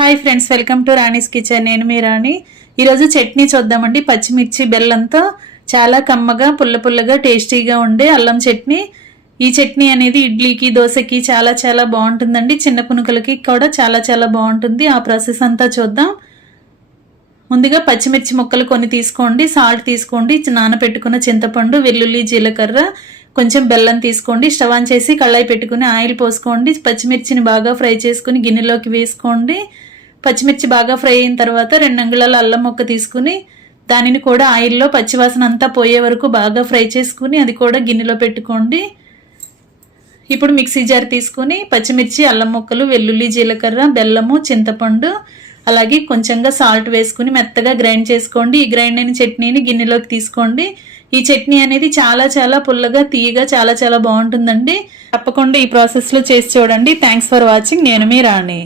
Hi friends, welcome to Rani's kitchen. నేను మీ రాణి. ఈరోజు చట్నీ చూద్దామండి. పచ్చిమిర్చి బెల్లంతో చాలా కమ్మగా పుల్ల పుల్లగా టేస్టీగా ఉండే అల్లం చట్నీ. ఈ చట్నీ అనేది ఇడ్లీకి దోశకి చాలా చాలా బాగుంటుందండి. చిన్న పునుకలకి కూడా చాలా చాలా బాగుంటుంది. ఆ ప్రాసెస్ అంతా చూద్దాం. ముందుగా పచ్చిమిర్చి ముక్కలు కొన్ని తీసుకోండి, సాల్ట్ తీసుకోండి, నానబెట్టుకున్న చింతపండు, వెల్లుల్లి, జీలకర్ర, కొంచెం బెల్లం తీసుకోండి. స్టవ్ ఆన్ చేసి కళాయి పెట్టుకుని ఆయిల్ పోసుకోండి. పచ్చిమిర్చిని బాగా ఫ్రై చేసుకుని గిన్నెలోకి వేసుకోండి. పచ్చిమిర్చి బాగా ఫ్రై అయిన తర్వాత 2 అంగుళాల అల్లం ముక్క తీసుకుని దానిని కూడా ఆయిల్లో పచ్చివాసన అంతా పోయే వరకు బాగా ఫ్రై చేసుకుని అది కూడా గిన్నెలో పెట్టుకోండి. ఇప్పుడు మిక్సీ జార్ తీసుకుని పచ్చిమిర్చి, అల్లం ముక్కలు, వెల్లుల్లి, జీలకర్ర, బెల్లము, చింతపండు, అలాగే కొంచెంగా సాల్ట్ వేసుకుని మెత్తగా గ్రైండ్ చేసుకోండి. ఈ గ్రైండ్ అయిన చట్నీని గిన్నెలోకి తీసుకోండి. ఈ చట్నీ అనేది చాలా చాలా పుల్లగా తీయగా చాలా చాలా బాగుంటుందండి. తప్పకుండా ఈ ప్రాసెస్లో చేసి చూడండి. Thanks for watching. నేను మీ రాణి.